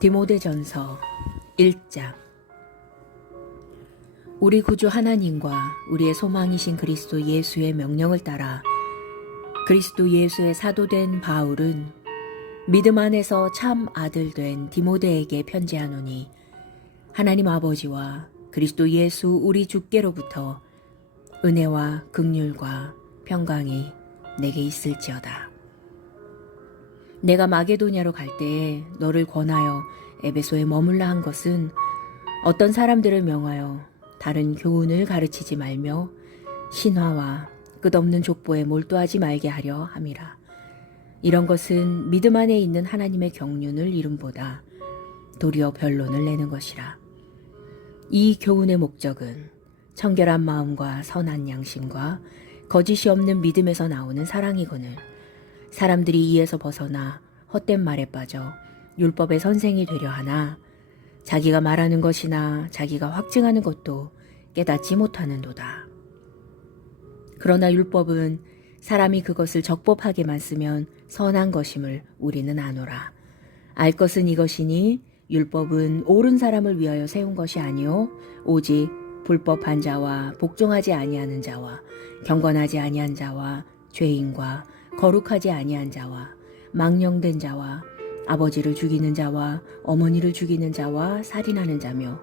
디모데전서 1장. 우리 구주 하나님과 우리의 소망이신 그리스도 예수의 명령을 따라 그리스도 예수의 사도된 바울은 믿음 안에서 참 아들 된 디모데에게 편지하노니, 하나님 아버지와 그리스도 예수 우리 주께로부터 은혜와 긍휼과 평강이 내게 있을지어다. 내가 마게도냐로 갈 때에 너를 권하여 에베소에 머물라 한 것은 어떤 사람들을 명하여 다른 교훈을 가르치지 말며 신화와 끝없는 족보에 몰두하지 말게 하려 함이라. 이런 것은 믿음 안에 있는 하나님의 경륜을 이름보다 도리어 변론을 내는 것이라. 이 교훈의 목적은 청결한 마음과 선한 양심과 거짓이 없는 믿음에서 나오는 사랑이거늘 사람들이 이에서 벗어나 헛된 말에 빠져 율법의 선생이 되려 하나 자기가 말하는 것이나 자기가 확증하는 것도 깨닫지 못하는도다. 그러나 율법은 사람이 그것을 적법하게만 쓰면 선한 것임을 우리는 아노라. 알 것은 이것이니 율법은 옳은 사람을 위하여 세운 것이 아니요 오직 불법한 자와 복종하지 아니하는 자와 경건하지 아니한 자와 죄인과 거룩하지 아니한 자와 망령된 자와 아버지를 죽이는 자와 어머니를 죽이는 자와 살인하는 자며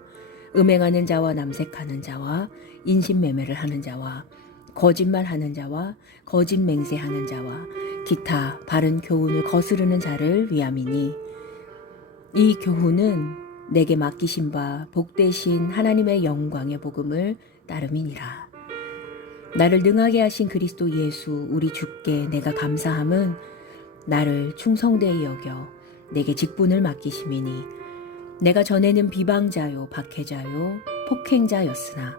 음행하는 자와 남색하는 자와 인신매매를 하는 자와 거짓말하는 자와 거짓 맹세하는 자와 기타 바른 교훈을 거스르는 자를 위함이니, 이 교훈은 내게 맡기신 바 복되신 하나님의 영광의 복음을 따름이니라. 나를 능하게 하신 그리스도 예수 우리 주께 내가 감사함은 나를 충성되이 여겨 내게 직분을 맡기심이니, 내가 전에는 비방자요 박해자요 폭행자였으나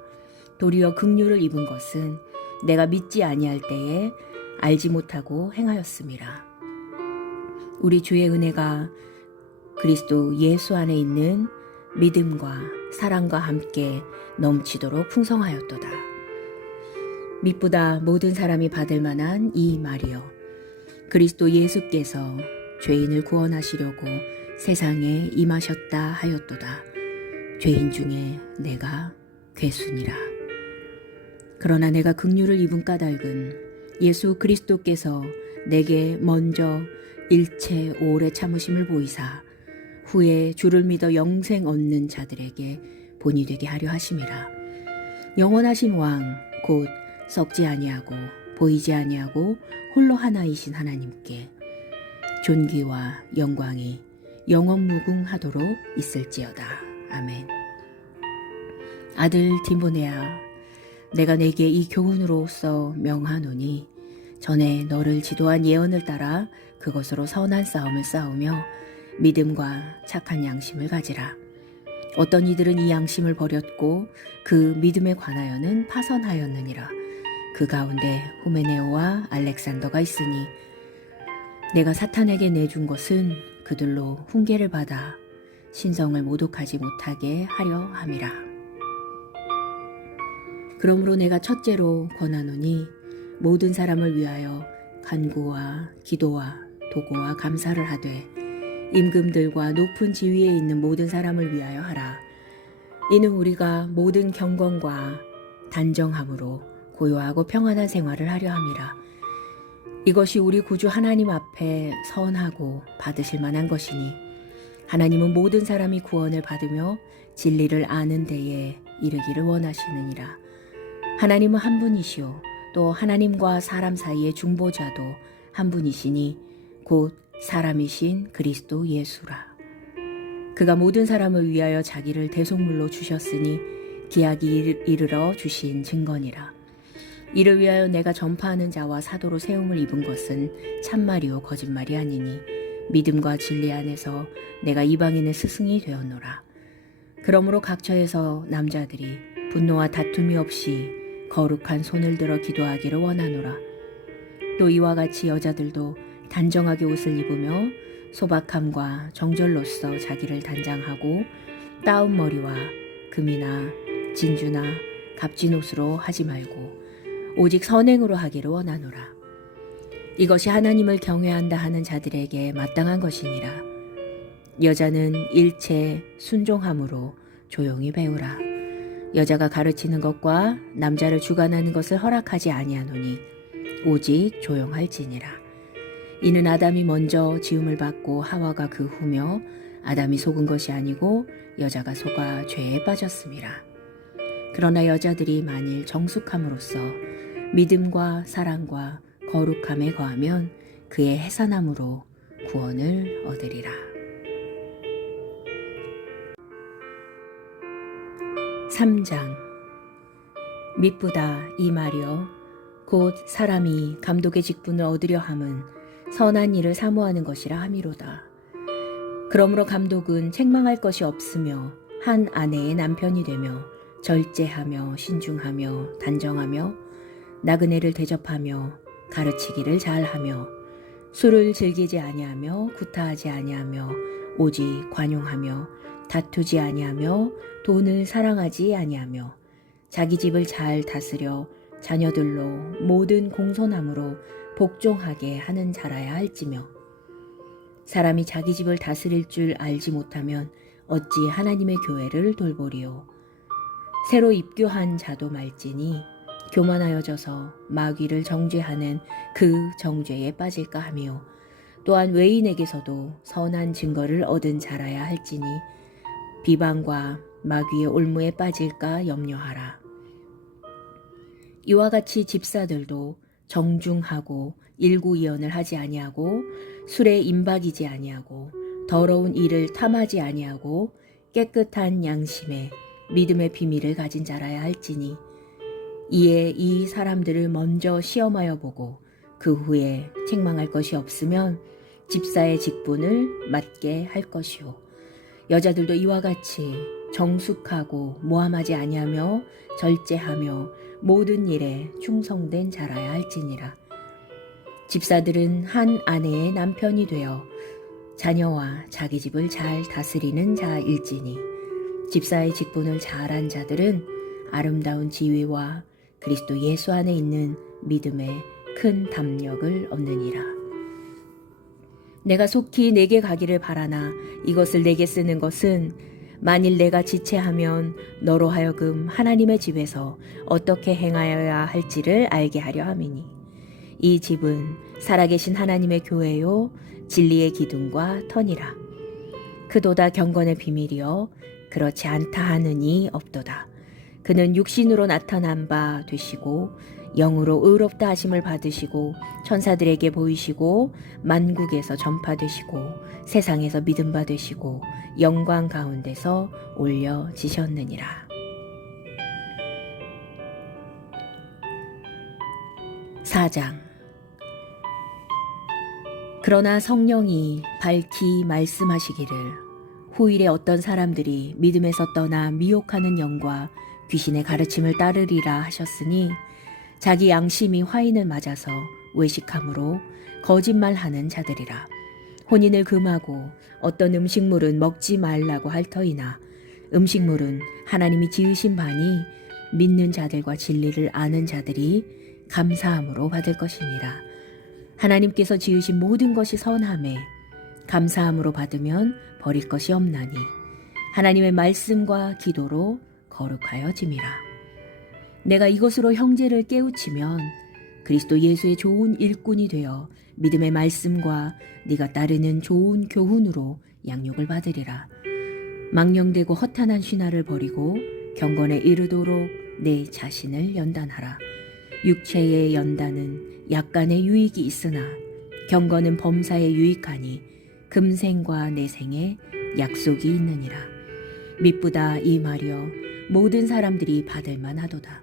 도리어 긍휼을 입은 것은 내가 믿지 아니할 때에 알지 못하고 행하였음이라. 우리 주의 은혜가 그리스도 예수 안에 있는 믿음과 사랑과 함께 넘치도록 풍성하였도다. mit보다 모든 사람이 받을 만한 이 말이여, 그리스도 예수께서 죄인을 구원하시려고 세상에 임하셨다 하였도다. 죄인 중에 내가 괴순이라. 그러나 내가 긍휼을 입은 까닭은 예수 그리스도께서 내게 먼저 일체 오래 참으심을 보이사 후에 주를 믿어 영생 얻는 자들에게 본이 되게 하려 하심이라. 영원하신 왕 곧 썩지 아니하고 보이지 아니하고 홀로 하나이신 하나님께 존귀와 영광이 영원무궁하도록 있을지어다. 아멘. 아들 디모데야, 내가 내게 이 교훈으로써 명하노니 전에 너를 지도한 예언을 따라 그것으로 선한 싸움을 싸우며 믿음과 착한 양심을 가지라. 어떤 이들은 이 양심을 버렸고 그 믿음에 관하여는 파선하였느니라. 그 가운데 후메네오와 알렉산더가 있으니 내가 사탄에게 내준 것은 그들로 훈계를 받아 신성을 모독하지 못하게 하려 함이라. 그러므로 내가 첫째로 권하노니 모든 사람을 위하여 간구와 기도와 도고와 감사를 하되 임금들과 높은 지위에 있는 모든 사람을 위하여 하라. 이는 우리가 모든 경건과 단정함으로 고요하고 평안한 생활을 하려 함이라. 이것이 우리 구주 하나님 앞에 선하고 받으실 만한 것이니, 하나님은 모든 사람이 구원을 받으며 진리를 아는 데에 이르기를 원하시느니라. 하나님은 한 분이시오 또 하나님과 사람 사이의 중보자도 한 분이시니 곧 사람이신 그리스도 예수라. 그가 모든 사람을 위하여 자기를 대속물로 주셨으니 기약이 이르러 주신 증거니라. 이를 위하여 내가 전파하는 자와 사도로 세움을 입은 것은 참말이요 거짓말이 아니니 믿음과 진리 안에서 내가 이방인의 스승이 되었노라. 그러므로 각처에서 남자들이 분노와 다툼이 없이 거룩한 손을 들어 기도하기를 원하노라. 또 이와 같이 여자들도 단정하게 옷을 입으며 소박함과 정절로서 자기를 단장하고 따운 머리와 금이나 진주나 값진 옷으로 하지 말고 오직 선행으로 하기를 원하노라. 이것이 하나님을 경외한다 하는 자들에게 마땅한 것이니라. 여자는 일체 순종함으로 조용히 배우라. 여자가 가르치는 것과 남자를 주관하는 것을 허락하지 아니하노니 오직 조용할지니라. 이는 아담이 먼저 지음을 받고 하와가 그 후며 아담이 속은 것이 아니고 여자가 속아 죄에 빠졌음이라. 그러나 여자들이 만일 정숙함으로써 믿음과 사랑과 거룩함에 거하면 그의 해산함으로 구원을 얻으리라. 3장. 미쁘다 이 말이여 곧 사람이 감독의 직분을 얻으려 함은 선한 일을 사모하는 것이라 함이로다. 그러므로 감독은 책망할 것이 없으며 한 아내의 남편이 되며 절제하며 신중하며 단정하며 나그네를 대접하며 가르치기를 잘하며 술을 즐기지 아니하며 구타하지 아니하며 오직 관용하며 다투지 아니하며 돈을 사랑하지 아니하며 자기 집을 잘 다스려 자녀들로 모든 공손함으로 복종하게 하는 자라야 할지며 사람이 자기 집을 다스릴 줄 알지 못하면 어찌 하나님의 교회를 돌보리요. 새로 입교한 자도 말지니 교만하여져서 마귀를 정죄하는 그 정죄에 빠질까 하며 또한 외인에게서도 선한 증거를 얻은 자라야 할지니 비방과 마귀의 올무에 빠질까 염려하라. 이와 같이 집사들도 정중하고 일구이언을 하지 아니하고 술에 임박이지 아니하고 더러운 일을 탐하지 아니하고 깨끗한 양심에 믿음의 비밀을 가진 자라야 할지니 이에 이 사람들을 먼저 시험하여 보고 그 후에 책망할 것이 없으면 집사의 직분을 맡게 할 것이요. 여자들도 이와 같이 정숙하고 모함하지 아니하며 절제하며 모든 일에 충성된 자라야 할지니라. 집사들은 한 아내의 남편이 되어 자녀와 자기 집을 잘 다스리는 자일지니 집사의 직분을 잘한 자들은 아름다운 지위와 그리스도 예수 안에 있는 믿음에 큰 담력을 얻느니라. 내가 속히 내게 가기를 바라나 이것을 내게 쓰는 것은 만일 내가 지체하면 너로 하여금 하나님의 집에서 어떻게 행하여야 할지를 알게 하려 함이니 이 집은 살아계신 하나님의 교회요 진리의 기둥과 터니라. 그도다 경건의 비밀이여 그렇지 않다 하느니 없도다. 그는 육신으로 나타난 바 되시고 영으로 의롭다 하심을 받으시고 천사들에게 보이시고 만국에서 전파되시고 세상에서 믿음 받으시고 영광 가운데서 올려지셨느니라. 사장. 그러나 성령이 밝히 말씀하시기를 후일에 어떤 사람들이 믿음에서 떠나 미혹하는 영과 귀신의 가르침을 따르리라 하셨으니 자기 양심이 화인을 맞아서 외식함으로 거짓말하는 자들이라. 혼인을 금하고 어떤 음식물은 먹지 말라고 할 터이나 음식물은 하나님이 지으신 바니 믿는 자들과 진리를 아는 자들이 감사함으로 받을 것이니라. 하나님께서 지으신 모든 것이 선함에 감사함으로 받으면 버릴 것이 없나니 하나님의 말씀과 기도로 거룩하여짐이라. 내가 이것으로 형제를 깨우치면 그리스도 예수의 좋은 일꾼이 되어 믿음의 말씀과 네가 따르는 좋은 교훈으로 양육을 받으리라. 망령되고 허탄한 신화를 버리고 경건에 이르도록 내 자신을 연단하라. 육체의 연단은 약간의 유익이 있으나 경건은 범사에 유익하니 금생과 내생에 약속이 있느니라. 미쁘다 이 말이여 모든 사람들이 받을 만하도다.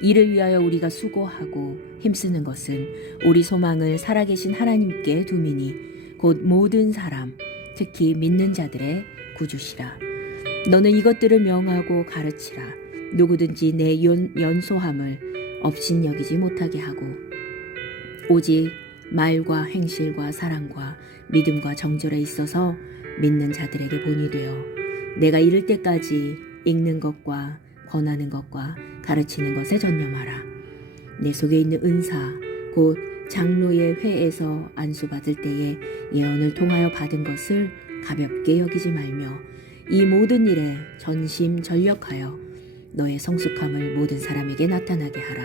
이를 위하여 우리가 수고하고 힘쓰는 것은 우리 소망을 살아계신 하나님께 두미니 곧 모든 사람 특히 믿는 자들의 구주시라. 너는 이것들을 명하고 가르치라. 누구든지 내 연소함을 업신여기지 못하게 하고 오직 말과 행실과 사랑과 믿음과 정절에 있어서 믿는 자들에게 본이 되어 내가 이를 때까지 읽는 것과 권하는 것과 가르치는 것에 전념하라. 내 속에 있는 은사 곧 장로의 회에서 안수받을 때에 예언을 통하여 받은 것을 가볍게 여기지 말며 이 모든 일에 전심전력하여 너의 성숙함을 모든 사람에게 나타나게 하라.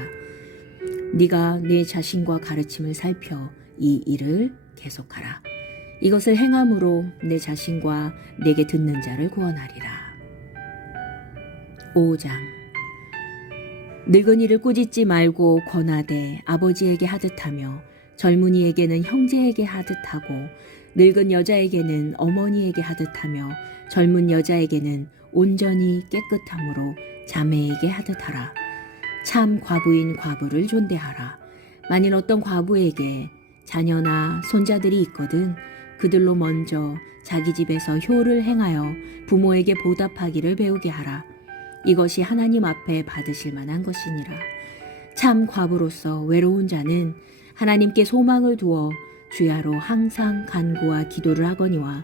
네가 내 자신과 가르침을 살펴 이 일을 계속하라. 이것을 행함으로 내 자신과 내게 듣는 자를 구원하리라. 5장. 늙은이를 꾸짖지 말고 권하되 아버지에게 하듯하며 젊은이에게는 형제에게 하듯하고 늙은 여자에게는 어머니에게 하듯하며 젊은 여자에게는 온전히 깨끗함으로 자매에게 하듯하라. 참 과부인 과부를 존대하라. 만일 어떤 과부에게 자녀나 손자들이 있거든 그들로 먼저 자기 집에서 효를 행하여 부모에게 보답하기를 배우게 하라. 이것이 하나님 앞에 받으실 만한 것이니라. 참 과부로서 외로운 자는 하나님께 소망을 두어 주야로 항상 간구와 기도를 하거니와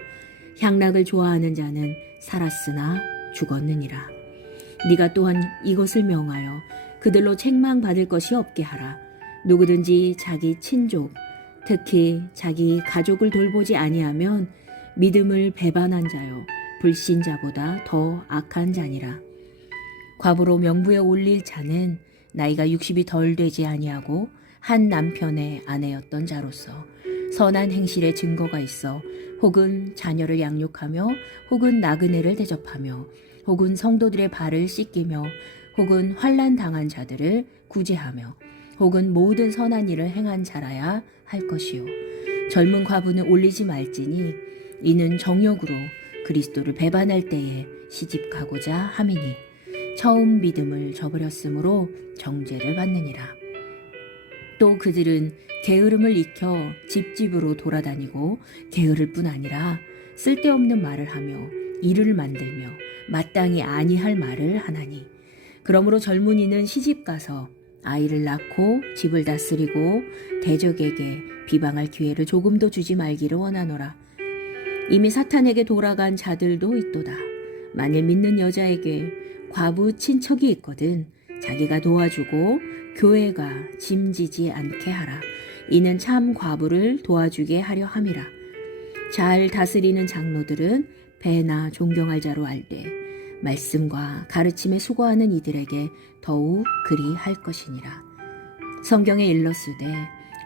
향락을 좋아하는 자는 살았으나 죽었느니라. 네가 또한 이것을 명하여 그들로 책망받을 것이 없게 하라. 누구든지 자기 친족, 특히 자기 가족을 돌보지 아니하면 믿음을 배반한 자요 불신자보다 더 악한 자니라. 과부로 명부에 올릴 자는 나이가 60이 덜 되지 아니하고 한 남편의 아내였던 자로서 선한 행실의 증거가 있어 혹은 자녀를 양육하며 혹은 나그네를 대접하며 혹은 성도들의 발을 씻기며 혹은 환난 당한 자들을 구제하며 혹은 모든 선한 일을 행한 자라야 할 것이요. 젊은 과부는 올리지 말지니 이는 정욕으로 그리스도를 배반할 때에 시집가고자 함이니 처음 믿음을 저버렸으므로 정죄를 받느니라. 또 그들은 게으름을 익혀 집집으로 돌아다니고 게으를 뿐 아니라 쓸데없는 말을 하며 이를 만들며 마땅히 아니할 말을 하나니 그러므로 젊은이는 시집가서 아이를 낳고 집을 다스리고 대적에게 비방할 기회를 조금도 주지 말기를 원하노라. 이미 사탄에게 돌아간 자들도 있도다. 만일 믿는 여자에게 과부 친척이 있거든 자기가 도와주고 교회가 짐지지 않게 하라. 이는 참 과부를 도와주게 하려 함이라. 잘 다스리는 장로들은 배나 존경할 자로 알되 말씀과 가르침에 수고하는 이들에게 더욱 그리 할 것이니라. 성경에 일렀으되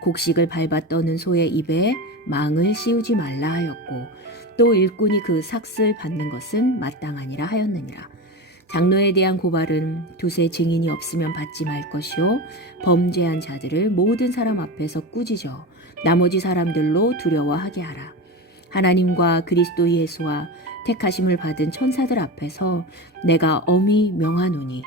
곡식을 밟아 떠는 소의 입에 망을 씌우지 말라 하였고 또 일꾼이 그 삭슬 받는 것은 마땅하니라 하였느니라. 장로에 대한 고발은 두세 증인이 없으면 받지 말 것이요 범죄한 자들을 모든 사람 앞에서 꾸짖어 나머지 사람들로 두려워하게 하라. 하나님과 그리스도 예수와 택하심을 받은 천사들 앞에서 내가 엄히 명하노니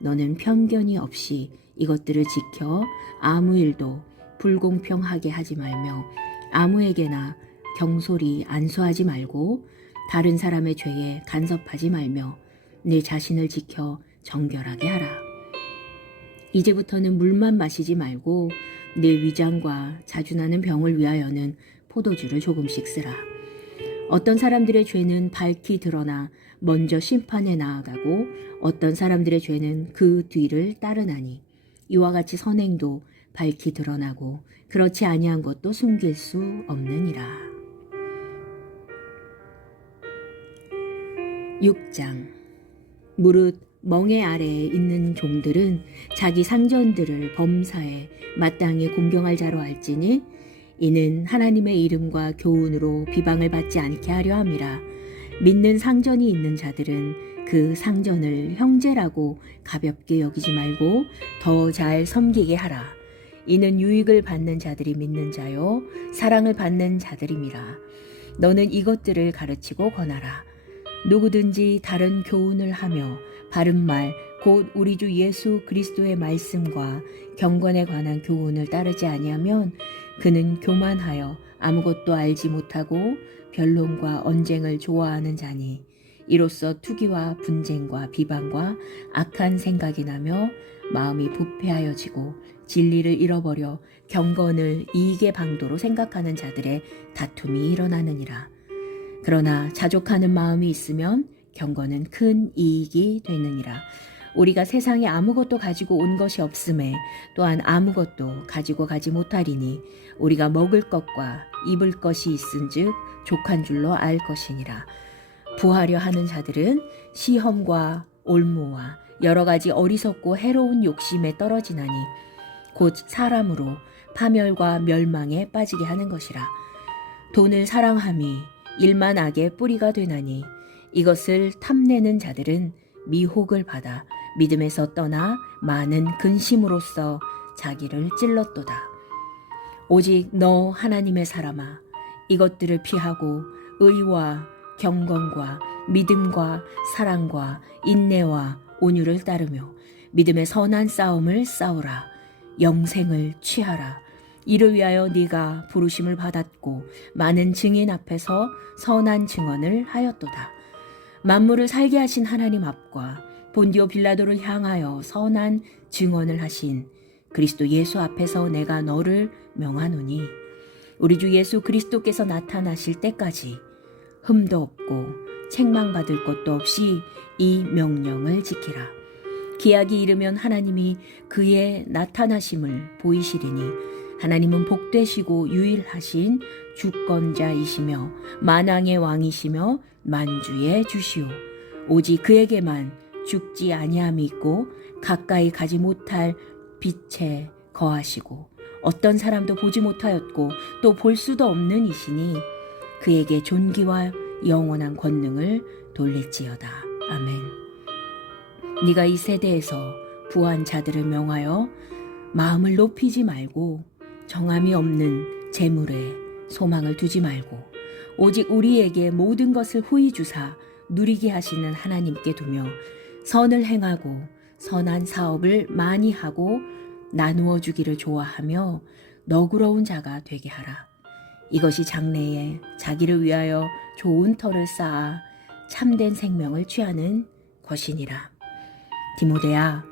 너는 편견이 없이 이것들을 지켜 아무 일도 불공평하게 하지 말며 아무에게나 경솔히 안수하지 말고 다른 사람의 죄에 간섭하지 말며 내 자신을 지켜 정결하게 하라. 이제부터는 물만 마시지 말고 내 위장과 자주 나는 병을 위하여는 포도주를 조금씩 쓰라. 어떤 사람들의 죄는 밝히 드러나 먼저 심판에 나아가고 어떤 사람들의 죄는 그 뒤를 따르나니 이와 같이 선행도 밝히 드러나고 그렇지 아니한 것도 숨길 수 없느니라. 6장. 무릇 멍에 아래에 있는 종들은 자기 상전들을 범사에 마땅히 공경할 자로 알지니 이는 하나님의 이름과 교훈으로 비방을 받지 않게 하려 함이라. 믿는 상전이 있는 자들은 그 상전을 형제라고 가볍게 여기지 말고 더 잘 섬기게 하라. 이는 유익을 받는 자들이 믿는 자요 사랑을 받는 자들임이라. 너는 이것들을 가르치고 권하라. 누구든지 다른 교훈을 하며 바른 말 곧 우리 주 예수 그리스도의 말씀과 경건에 관한 교훈을 따르지 아니하면 그는 교만하여 아무것도 알지 못하고 변론과 언쟁을 좋아하는 자니 이로써 투기와 분쟁과 비방과 악한 생각이 나며 마음이 부패하여지고 진리를 잃어버려 경건을 이익의 방도로 생각하는 자들의 다툼이 일어나느니라. 그러나 자족하는 마음이 있으면 경건은 큰 이익이 되느니라. 우리가 세상에 아무것도 가지고 온 것이 없음에 또한 아무것도 가지고 가지 못하리니 우리가 먹을 것과 입을 것이 있은즉 족한 줄로 알 것이니라. 부하려 하는 자들은 시험과 올무와 여러 가지 어리석고 해로운 욕심에 떨어지나니 곧 사람으로 파멸과 멸망에 빠지게 하는 것이라. 돈을 사랑함이 일만 악의 뿌리가 되나니 이것을 탐내는 자들은 미혹을 받아 믿음에서 떠나 많은 근심으로써 자기를 찔렀도다. 오직 너 하나님의 사람아, 이것들을 피하고 의와 경건과 믿음과 사랑과 인내와 온유를 따르며 믿음의 선한 싸움을 싸우라. 영생을 취하라. 이를 위하여 네가 부르심을 받았고 많은 증인 앞에서 선한 증언을 하였도다. 만물을 살게 하신 하나님 앞과 본디오 빌라도를 향하여 선한 증언을 하신 그리스도 예수 앞에서 내가 너를 명하노니 우리 주 예수 그리스도께서 나타나실 때까지 흠도 없고 책망받을 것도 없이 이 명령을 지키라. 기약이 이르면 하나님이 그의 나타나심을 보이시리니 하나님은 복되시고 유일하신 주권자이시며 만왕의 왕이시며 만주의 주시오. 오직 그에게만 죽지 아니함이 있고 가까이 가지 못할 빛에 거하시고 어떤 사람도 보지 못하였고 또 볼 수도 없는 이시니 그에게 존귀와 영원한 권능을 돌릴지어다. 아멘. 네가 이 세대에서 부한 자들을 명하여 마음을 높이지 말고 정함이 없는 재물에 소망을 두지 말고 오직 우리에게 모든 것을 후히 주사 누리게 하시는 하나님께 두며 선을 행하고 선한 사업을 많이 하고 나누어 주기를 좋아하며 너그러운 자가 되게 하라. 이것이 장래에 자기를 위하여 좋은 터를 쌓아 참된 생명을 취하는 것이니라. 디모데야,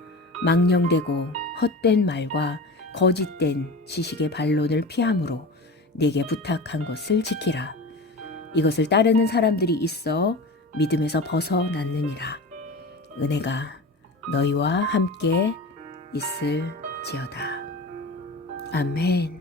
망령되고 헛된 말과 거짓된 지식의 반론을 피함으로 네게 부탁한 것을 지키라. 이것을 따르는 사람들이 있어 믿음에서 벗어났느니라. 은혜가 너희와 함께 있을지어다. 아멘.